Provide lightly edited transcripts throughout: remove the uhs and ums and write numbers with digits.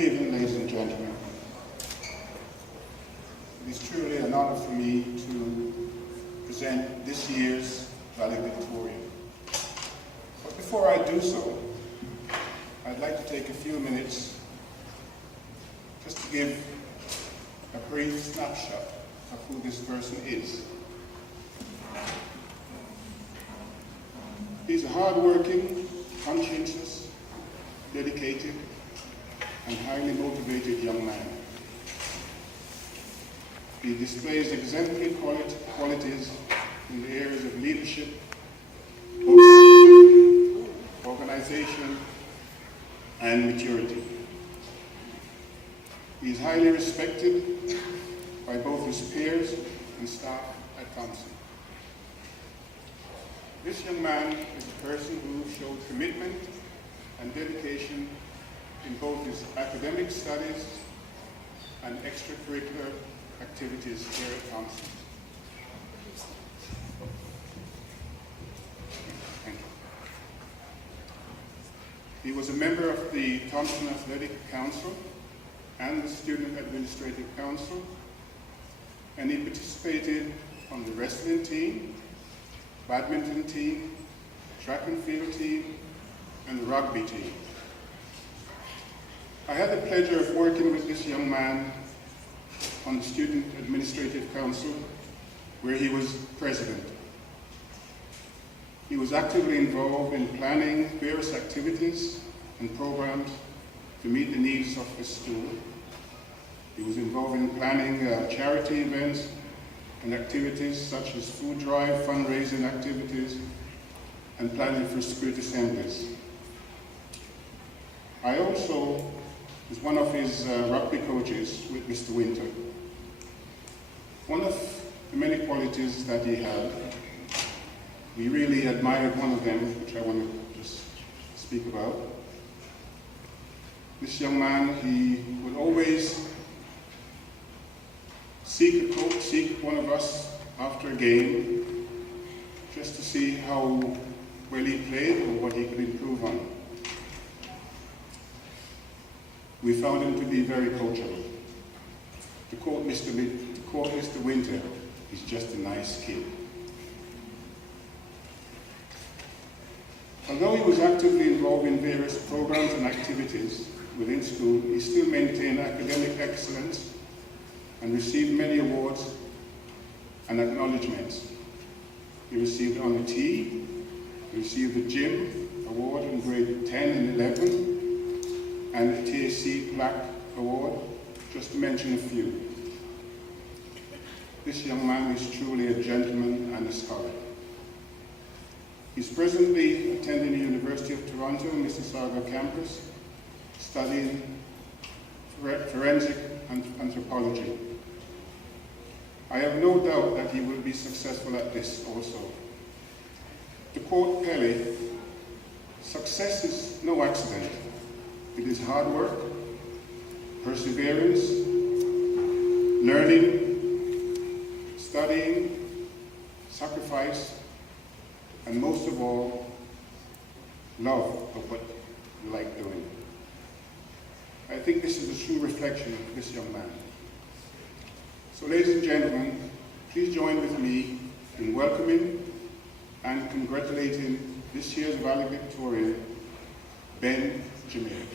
Good evening, ladies and gentlemen. It is truly an honor for me to present this year's Valedictorian. But before I do so, I'd like to take a few minutes just to give a brief snapshot of who this person is. He's a hard-working, conscientious, dedicated, and highly motivated young man. He displays exemplary qualities in the areas of leadership, organization, and maturity. He is highly respected by both his peers and staff at Thompson. This young man is a person who showed commitment and dedication in both his academic studies and extracurricular activities here at Thompson. Thank you. He was a member of the Thompson Athletic Council and the Student Administrative Council, and he participated on the wrestling team, badminton team, track and field team, and the rugby team. I had the pleasure of working with this young man on the Student Administrative Council, where he was president. He was actively involved in planning various activities and programs to meet the needs of his school. He was involved in planning charity events and activities such as food drive, fundraising activities, and planning for spirit assemblies. I also was one of his rugby coaches with Mr. Winter. One of the many qualities that he had, we really admired one of them, which I want to just speak about. This young man, he would always seek a coach, seek one of us after a game, just to see how well he played or what he could improve on. We found him to be very coachable. To quote Mr. Winter, he's just a nice kid. Although he was actively involved in various programs and activities within school, he still maintained academic excellence and received many awards and acknowledgements. He received on the tee, he received the gym award in grade 10 and 11, and the TAC plaque award, just to mention a few. This young man is truly a gentleman and a scholar. He's presently attending the University of Toronto Mississauga campus, studying forensic anthropology. I have no doubt that he will be successful at this also. To quote Pele, success is no accident. It is hard work, perseverance, learning, studying, sacrifice, and most of all, love of what you like doing. I think this is a true reflection of this young man. So ladies and gentlemen, please join with me in welcoming and congratulating this year's valedictorian, Ben Jamir.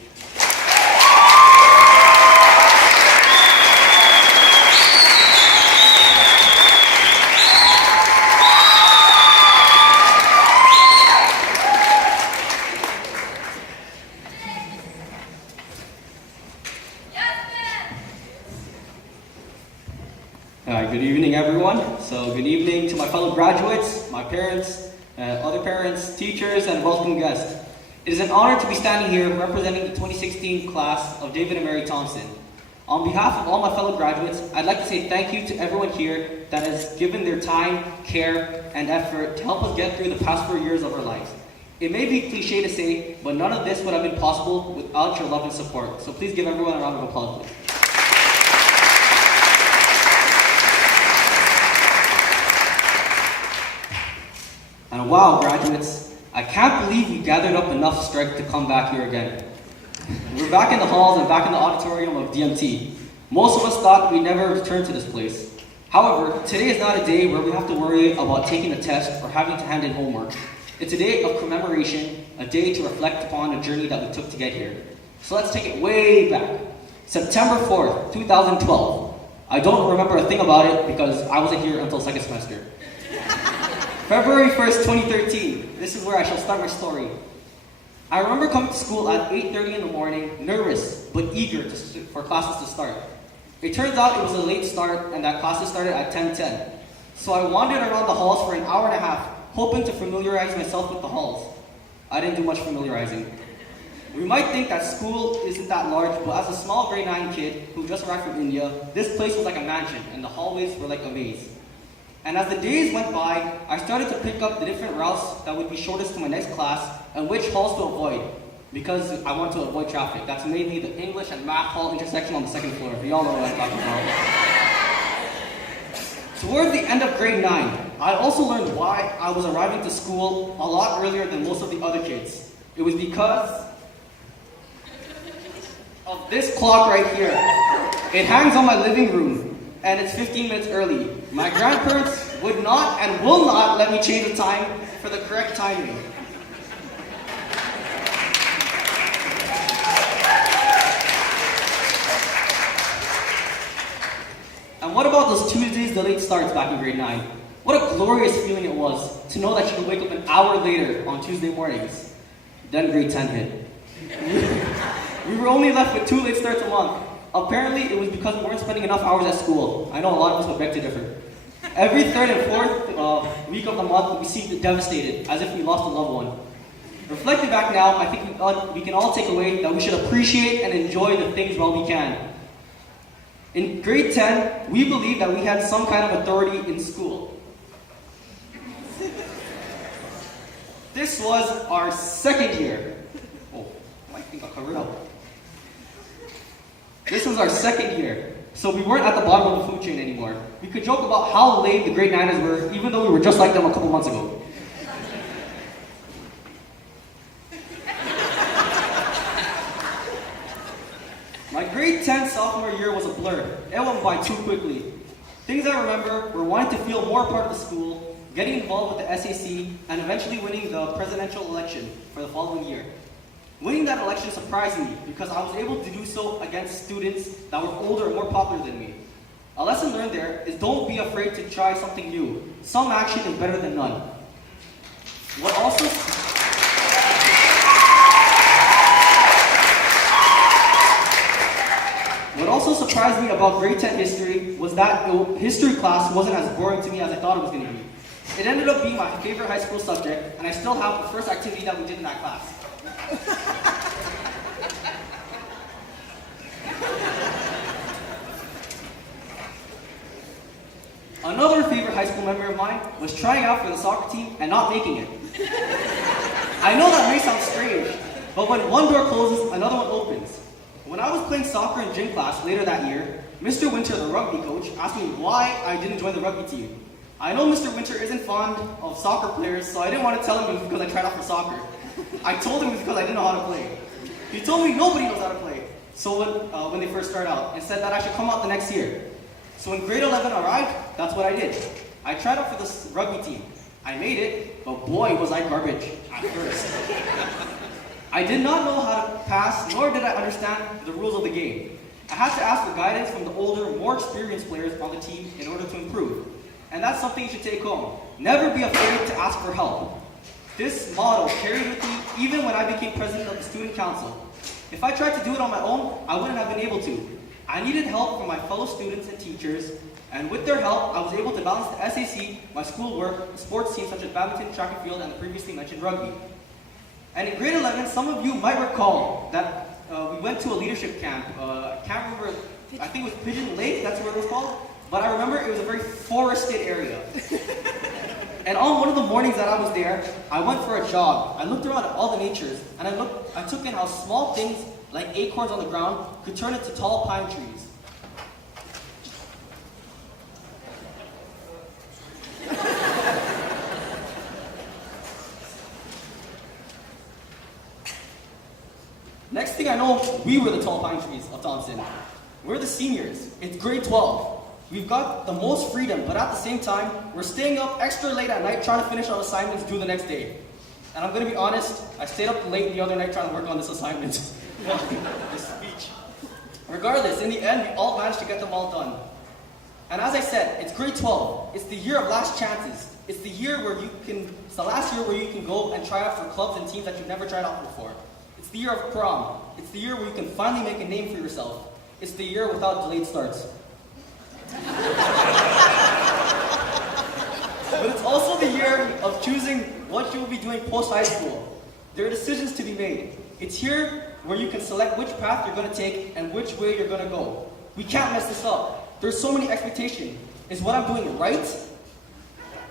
Good evening, everyone. So good evening to my fellow graduates, my parents, other parents, teachers, and welcome guests. It is an honor to be standing here representing the 2016 class of David and Mary Thompson. On behalf of all my fellow graduates, I'd like to say thank you to everyone here that has given their time, care, and effort to help us get through the past 4 years of our lives. It may be cliche to say, but none of this would have been possible without your love and support. So please give everyone a round of applause, please. And wow, graduates, I can't believe you gathered up enough strength to come back here again. We're back in the halls and back in the auditorium of DMT. Most of us thought we'd never return to this place. However, today is not a day where we have to worry about taking a test or having to hand in homework. It's a day of commemoration, a day to reflect upon the journey that we took to get here. So let's take it way back. September 4th, 2012. I don't remember a thing about it because I wasn't here until second semester. February 1st, 2013. This is where I shall start my story. I remember coming to school at 8:30 in the morning, nervous but eager for classes to start. It turns out it was a late start and that classes started at 10:10. So I wandered around the halls for an hour and a half, hoping to familiarize myself with the halls. I didn't do much familiarizing. We might think that school isn't that large, but as a small grade 9 kid who just arrived from India, this place was like a mansion and the hallways were like a maze. And as the days went by, I started to pick up the different routes that would be shortest to my next class and which halls to avoid, because I want to avoid traffic. That's mainly the English and Math hall intersection on the second floor, if you all know what I'm talking about. Toward the end of grade 9, I also learned why I was arriving to school a lot earlier than most of the other kids. It was because of this clock right here. It hangs on my living room, and it's 15 minutes early. My grandparents would not and will not let me change the time for the correct timing. And what about those Tuesdays, the late starts back in grade 9? What a glorious feeling it was to know that you could wake up an hour later on Tuesday mornings. Then grade 10 hit. We were only left with 2 late starts a month. Apparently, it was because we weren't spending enough hours at school. I know a lot of us would beg to differ. Every third and fourth week of the month, we seemed devastated, as if we lost a loved one. Reflecting back now, I think we can all take away that we should appreciate and enjoy the things while we can. In grade 10, we believed that we had some kind of authority in school. This was our second year. Oh, I think I'll cover it up. This was our second year, so we weren't at the bottom of the food chain anymore. We could joke about how lame the grade 9ers were, even though we were just like them a couple months ago. My grade 10 sophomore year was a blur. It went by too quickly. Things I remember were wanting to feel more part of the school, getting involved with the SAC, and eventually winning the presidential election for the following year. Winning that election surprised me because I was able to do so against students that were older and more popular than me. A lesson learned there is don't be afraid to try something new. Some action is better than none. What also surprised me about grade 10 history was that history class wasn't as boring to me as I thought it was going to be. It ended up being my favorite high school subject, and I still have the first activity that we did in that class. Another favorite high school memory of mine was trying out for the soccer team and not making it. I know that may sound strange, but when one door closes, another one opens. When I was playing soccer in gym class later that year, Mr. Winter, the rugby coach, asked me why I didn't join the rugby team. I know Mr. Winter isn't fond of soccer players, so I didn't want to tell him it was because I tried out for soccer. I told him it was because I didn't know how to play. He told me nobody knows how to play, so when they first start out, and said that I should come out the next year. So when grade 11 arrived, that's what I did. I tried out for the rugby team. I made it, but boy was I garbage at first. I did not know how to pass, nor did I understand the rules of the game. I had to ask for guidance from the older, more experienced players on the team in order to improve. And that's something you should take home. Never be afraid to ask for help. This motto carried with me even when I became president of the student council. If I tried to do it on my own, I wouldn't have been able to. I needed help from my fellow students and teachers, and with their help, I was able to balance the SAC, my schoolwork, sports teams such as badminton, track and field, and the previously mentioned rugby. And in grade 11, some of you might recall that we went to a leadership camp. I can't remember, I think it was Pigeon Lake, that's what it was called. But I remember it was a very forested area. And on one of the mornings that I was there, I went for a jog. I looked around at all the natures, and I took in how small things like acorns on the ground could turn into tall pine trees. Next thing I know, we were the tall pine trees of Thompson. We're the seniors. It's grade 12. We've got the most freedom, but at the same time, we're staying up extra late at night trying to finish our assignments due the next day. And I'm going to be honest, I stayed up late the other night trying to work on this assignment. This speech. Regardless, in the end, we all managed to get them all done. And as I said, it's grade 12. It's the year of last chances. It's the last year where you can go and try out for clubs and teams that you've never tried out before. It's the year of prom. It's the year where you can finally make a name for yourself. It's the year without delayed starts. But it's also the year of choosing what you will be doing post-high school. There are decisions to be made. It's here where you can select which path you're going to take and which way you're going to go. We can't mess this up. There's so many expectations. Is what I'm doing right?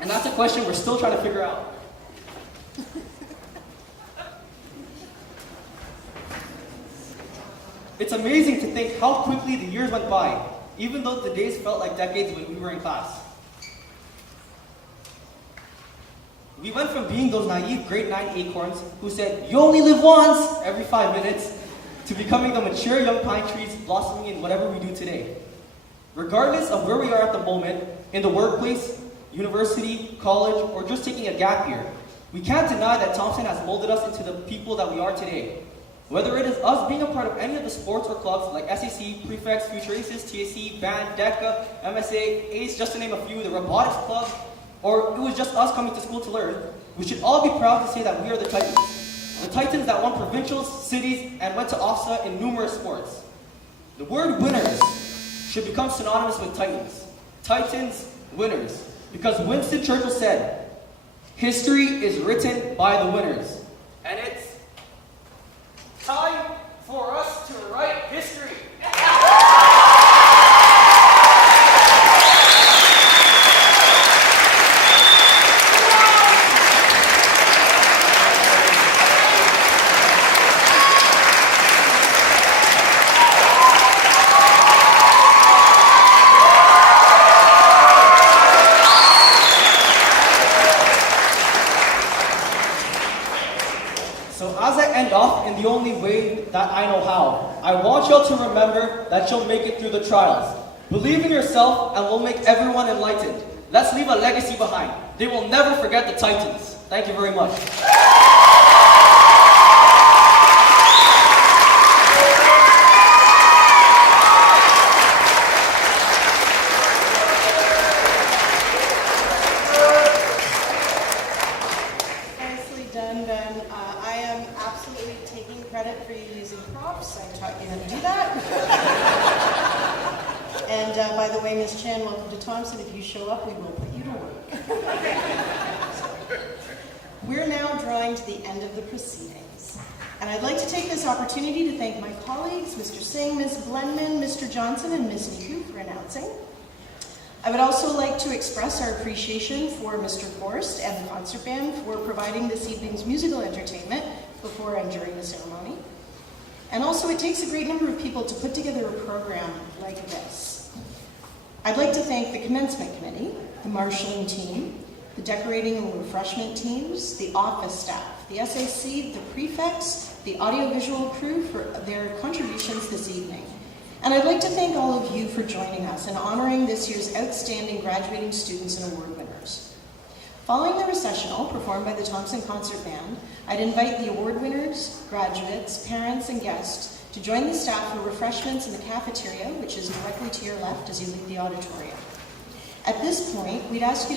And that's a question we're still trying to figure out. It's amazing to think how quickly the years went by, even though the days felt like decades when we were in class. We went from being those naive grade 9 acorns who said, "You only live once," every 5 minutes, to becoming the mature young pine trees blossoming in whatever we do today. Regardless of where we are at the moment, in the workplace, university, college, or just taking a gap year, we can't deny that Thompson has molded us into the people that we are today. Whether it is us being a part of any of the sports or clubs like SAC, Prefects, Future Aces, TAC, Band, DECA, MSA, ACE, just to name a few, the Robotics Club, or it was just us coming to school to learn, we should all be proud to say that we are the Titans. The Titans that won provincials, cities, and went to OFSA in numerous sports. The word winners should become synonymous with Titans. Titans, winners. Because Winston Churchill said, "History is written by the winners." And it's time for us to write history. So as I end off in the only way that I know how, I want y'all to remember that you'll make it through the trials. Believe in yourself and we'll make everyone enlightened. Let's leave a legacy behind. They will never forget the Titans. Thank you very much. Nicely done, Ben. I am absolutely taking credit for you using props. I taught you how to do that. And by the way, Ms. Chan, welcome to Thompson. If you show up, we will put you to work. We're now drawing to the end of the proceedings. And I'd like to take this opportunity to thank my colleagues, Mr. Singh, Ms. Blenman, Mr. Johnson, and Ms. Niku for announcing. I would also like to express our appreciation for Mr. Forrest and the concert band for providing this evening's musical entertainment before and during the ceremony. And also, it takes a great number of people to put together a program like this. I'd like to thank the commencement committee, the marshalling team, the decorating and refreshment teams, the office staff, the SAC, the prefects, the audiovisual crew for their contributions this evening. And I'd like to thank all of you for joining us and honoring this year's outstanding graduating students and award winners. Following the recessional performed by the Thompson Concert Band, I'd invite the award winners, graduates, parents, and guests to join the staff for refreshments in the cafeteria, which is directly to your left as you leave the auditorium. At this point, we'd ask you to